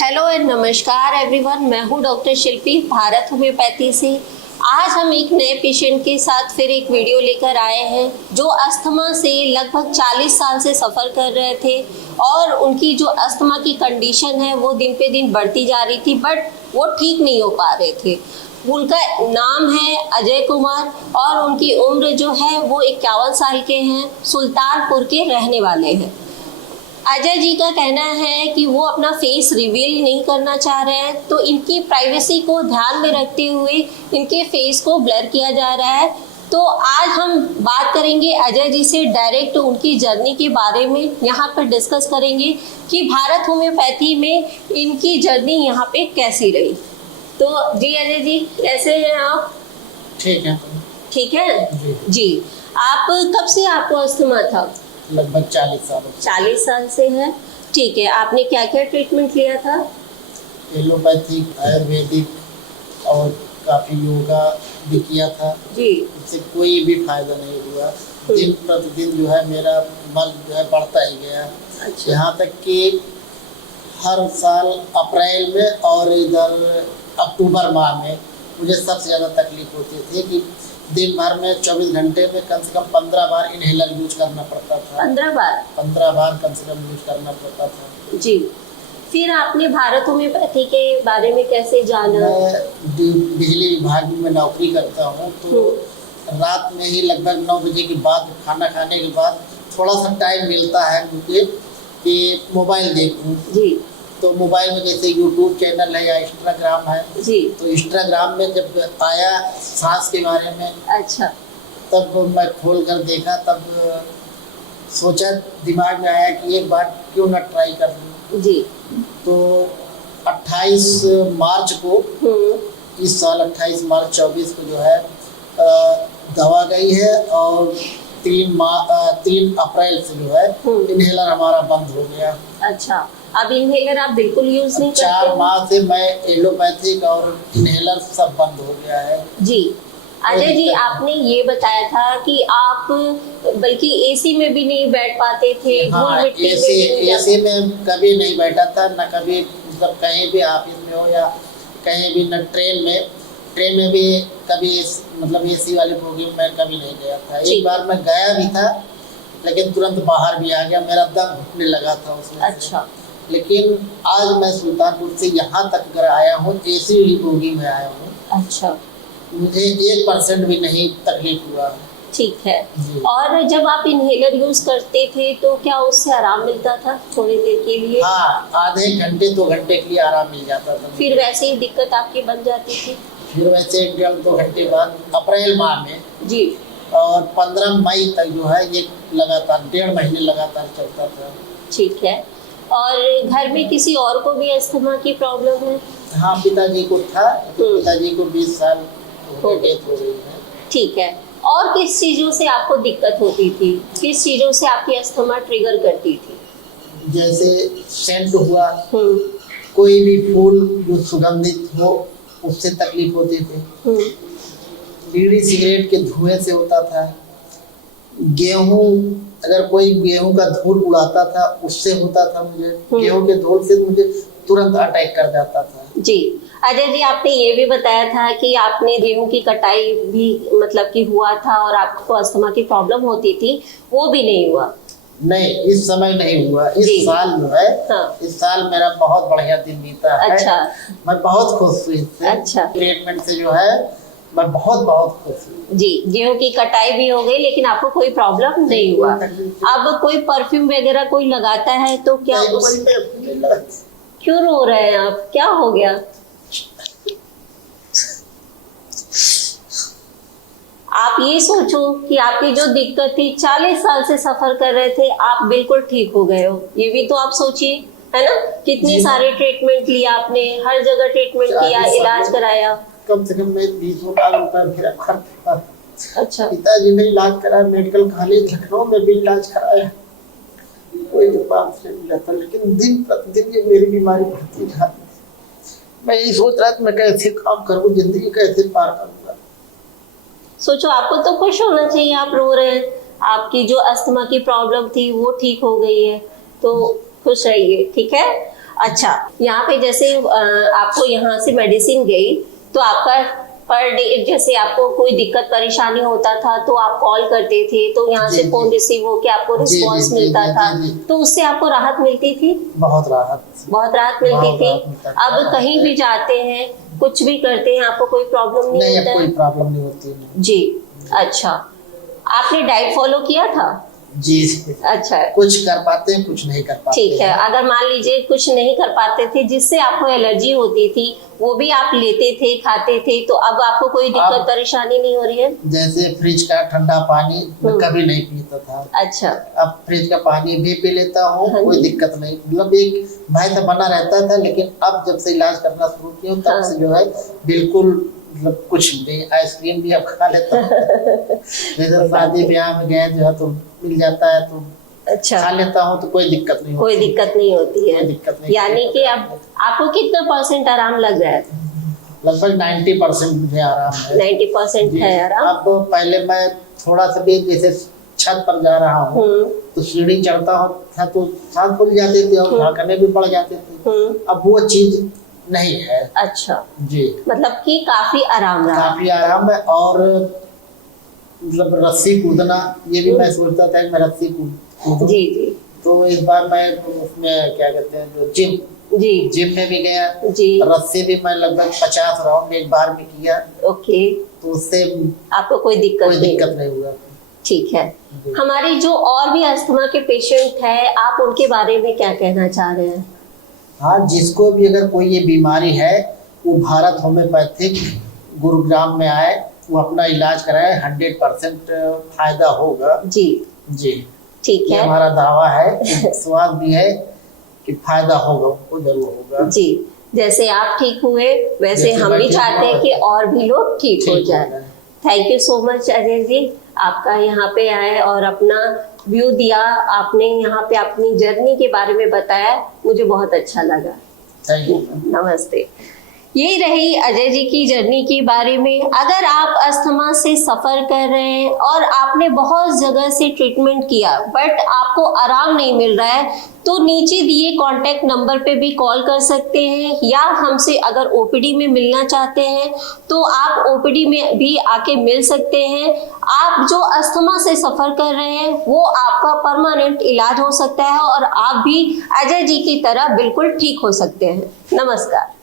Hello and नमस्कार everyone, मैं हूं डॉक्टर शिल्पी भारत होम्योपैथी से। आज हम एक नए पेशेंट के साथ फिर एक वीडियो लेकर आए हैं जो अस्थमा से लगभग 40 साल से सफ़र कर रहे थे और उनकी जो अस्थमा की कंडीशन है वो दिन पे दिन बढ़ती जा रही थी, बट वो ठीक नहीं हो पा रहे थे। उनका नाम है अजय कुमार और उनकी उम्र जो है वो 51 साल के हैं, सुल्तानपुर के रहने वाले हैं। अजय जी का कहना है कि वो अपना फेस रिवील नहीं करना चाह रहे हैं, तो इनकी प्राइवेसी को ध्यान में रखते हुए इनके फेस को ब्लर किया जा रहा है। तो आज हम बात करेंगे अजय जी से, डायरेक्ट उनकी जर्नी के बारे में यहाँ पर डिस्कस करेंगे कि भारत होम्योपैथी में इनकी जर्नी यहाँ पे कैसी रही। तो जी अजय जी, कैसे हैं आप? ठीक है। ठीक है जी। आप कब से आपको अस्थमा था? लगभग 40 साल। 40 साल से है, ठीक है। आपने क्या क्या ट्रीटमेंट लिया था? एलोपैथिक, आयुर्वेदिक और काफ़ी योगा भी किया था जी। इससे कोई भी फायदा नहीं हुआ। दिन प्रतिदिन जो है मेरा बल जो है बढ़ता ही गया। अच्छा। यहाँ तक कि हर साल अप्रैल में और इधर अक्टूबर माह में मुझे सबसे ज़्यादा तकलीफ होती थी कि दिन भर में 24 घंटे में कम से कम 15 बार इनहेलर यूज करना पड़ता था। 15 बार? 15 बार कम से कम यूज करना पड़ता था जी। फिर आपने भारत होम्योपैथी के बारे में कैसे जाना? मैं बिजली विभाग में नौकरी करता हूँ, तो रात में ही लगभग 9 बजे के बाद खाना खाने के बाद थोड़ा सा टाइम मिलता है मुझे कि मोबाइल देखूँ। जी। तो मोबाइल में जैसे यूट्यूब चैनल है या इंस्टाग्राम है जी। तो इंस्टाग्राम में जब आया सांस के बारे में, अच्छा। तब मैं खोल कर देखा, तब सोचा, दिमाग में आया कि एक बार क्यों ना ट्राई कर लूँ। जी। तो 28 मार्च को इस साल 28 मार्च 24 को जो है दवा गई है और 3 अप्रैल से जो है इनहेलर हमारा बंद हो गया। अच्छा, अब इनहेलर आप बिल्कुल यूज नहीं करते? 4 माह से मैं एलोपैथिक और इनहेलर सब बंद हो गया है। जी। अजय जी, आपने ये बताया था कि आप बल्कि एसी में भी नहीं बैठ पाते थे। हाँ, एसी में कभी नहीं बैठा था, न कभी मतलब कहीं भी ऑफिस में हो या कहीं भी, न ट्रेन में भी कभी मतलब एसी वाले बोगी में कभी नहीं गया था। एक बार मैं गया भी था लेकिन तुरंत बाहर भी आ गया, मेरा दम घुटने लगा था उसमें। अच्छा। लेकिन आज मैं सुल्तानपुर से यहाँ तक कर आया हूँ, एसी ही बोगी में आया हूँ। अच्छा। मुझे 1% भी नहीं तकलीफ हुआ। ठीक है। और जब आप इनहेलर यूज करते थे तो क्या उससे आराम मिलता था थोड़ी देर के लिए? हाँ, आधे घंटे 2 घंटे के लिए आराम मिल जाता था। फिर वैसे ही दिक्कत आपकी बन जाती थी? फिर वैसे 1-1.5-2 घंटे बाद अप्रैल माह में जी, और 15 मई तक जो है ये लगातार 1.5 महीने लगातार चलता था। ठीक है। और घर में किसी और को भी अस्थमा की प्रॉब्लम है? हाँ, पिताजी को था। पिताजी को 20 साल हो गए हैं। ठीक है। और किस चीजों से आपको दिक्कत होती थी? किस चीजों से आपकी अस्थमा ट्रिगर करती थी? जैसे सेंट हुआ, कोई भी फूल जो सुगंधित हो उससे तकलीफ होती थी। बीड़ी सिगरेट के धुएं से होता था। गेहूं, अगर कोई गेहूं का धूल उड़ाता था उससे होता था मुझे। गेहूं के धूल से मुझे तुरंत अटैक कर जाता था। जी। अजय जी, आपने ये भी बताया था कि आपने गेहूं की कटाई भी मतलब कि हुआ था और आपको अस्थमा की प्रॉब्लम होती थी, वो भी नहीं हुआ? नहीं, इस समय नहीं हुआ। इस साल जो है, हाँ। इस साल मेरा बहुत बढ़िया दिन बीता है। अच्छा। मैं बहुत खुश हुई इससे। अच्छा। ट्रीटमेंट से जो है मैं बहुत खुश हूँ। जी। गेहूं की कटाई भी हो गई लेकिन आपको कोई प्रॉब्लम नहीं हुआ। अब कोई परफ्यूम वगैरह कोई लगाता है तो क्या क्यों रो रहे हैं आप? क्या हो गया? आप ये सोचो कि आपकी जो दिक्कत थी, 40 साल से सफर कर रहे थे, आप बिल्कुल ठीक हो गए हो। ये भी तो आप सोचिए, है ना? कितने सारे ट्रीटमेंट लिया आपने, हर जगह ट्रीटमेंट किया, इलाज कराया। कम से कम मैं 20 लाख रुपए मेरा खर्च था। अच्छा। पिताजी ने इलाज कराया, मेडिकल कॉलेज लखनऊ में भी इलाज कराया, कोई जवाब नहीं मिला था। लेकिन दिन प्रतिदिन ये मेरी बीमारी बढ़ती जाती। मैं यही सोच रहा था मैं कैसे काम करूँ, जिंदगी कैसे पार करूँगा। सोचो, आपको तो खुश होना चाहिए, आप रो रहे हैं। आपकी जो अस्थमा की प्रॉब्लम थी वो ठीक हो गई है, तो खुश रहिए, ठीक है। अच्छा, यहाँ पे जैसे आपको यहाँ से मेडिसिन गई तो आपका पर डे जैसे आपको कोई दिक्कत परेशानी होता था तो आप कॉल करते थे, तो यहाँ से जी, फोन जी। रिसीव होके आपको जी, रिस्पांस जी, मिलता जी, था, जी, जी। तो उससे आपको राहत मिलती थी? बहुत राहत बहुत राहत मिलती बहुत थी। राहत मिलता था। अब कहीं भी जाते हैं, कुछ भी करते हैं, आपको कोई प्रॉब्लम नहीं नहीं, अब होता कोई है? प्रॉब्लम नहीं होती है। जी। अच्छा, आपने डाइट फॉलो किया था? जी। अच्छा, कुछ कर पाते हैं, कुछ नहीं कर पाते ठीक है। हैं। अगर मान लीजिए कुछ नहीं कर पाते थे, जिससे आपको एलर्जी होती थी, वो भी आप लेते थे, खाते थे, तो अब आपको कोई दिक्कत परेशानी नहीं हो रही है? जैसे फ्रिज का ठंडा पानी मैं कभी नहीं पीता था, अच्छा। अब फ्रिज का पानी भी पी लेता हूँ, हाँ कोई जी। दिक्कत नहीं। मतलब एक भय तो बना रहता था, लेकिन अब जब से इलाज करना शुरू किया हूँ, तब हाँ। से जो है बिल्कुल मतलब कुछ नहीं। आइसक्रीम भी अब खा लेता हूँ। जैसे शादी ब्याह में गए जो है तो मिल जाता है तो अच्छा, खा लेता हूँ, तो कोई दिक्कत नहीं कोई होती। दिक्कत नहीं होती है। कोई दिक्कत नहीं। यानी कि अब आपको कितना परसेंट आराम लग रहा है? लगभग 90% मुझे आराम है। 90% जी। है आराम? अब पहले मैं थोड़ा सा भी जैसे छत पर जा रहा हूँ तो सीढ़ी चढ़ता हूँ तो सांस फूल जाती थी और भागने भी पड़ जाते थे। अब वो चीज नहीं है। अच्छा, जी। मतलब कि काफी आराम रहा। काफी आराम है। और मतलब रस्सी कूदना, ये भी मैं सोचता था कि मैं रस्सी कूदूं। जी जी तो इस बार मैं उसमें क्या कहते हैं जो जिम में भी गया जी। रस्सी भी मैं लगभग 50 राउंड एक बार में किया, ओके, तो उससे आपको कोई दिक्कत नहीं हुआ। ठीक है। हमारे जो और भी अस्थमा के पेशेंट हैं, आप उनके बारे में क्या कहना चाह रहे हैं? हाँ, जिसको भी अगर कोई ये बीमारी है, वो भारत होम्योपैथिक गुरुग्राम में आए, वो अपना इलाज कराए, 100% फायदा होगा। जी जी, ठीक है। हमारा दावा है, विश्वास भी है कि फायदा होगा, उनको जरूर होगा। जी, जैसे आप ठीक हुए वैसे हम भी चाहते हैं कि और भी लोग ठीक हो जाए। Thank you so much Ajay ji, आपका यहाँ पे आए और अपना व्यू दिया, आपने यहाँ पे अपनी जर्नी के बारे में बताया, मुझे बहुत अच्छा लगा। Thank you. नमस्ते। ये रही अजय जी की जर्नी के बारे में। अगर आप अस्थमा से सफ़र कर रहे हैं और आपने बहुत जगह से ट्रीटमेंट किया बट आपको आराम नहीं मिल रहा है, तो नीचे दिए कॉन्टैक्ट नंबर पे भी कॉल कर सकते हैं, या हमसे अगर ओपीडी में मिलना चाहते हैं तो आप ओपीडी में भी आके मिल सकते हैं। आप जो अस्थमा से सफ़र कर रहे हैं वो आपका परमानेंट इलाज हो सकता है और आप भी अजय जी की तरह बिल्कुल ठीक हो सकते हैं। नमस्कार।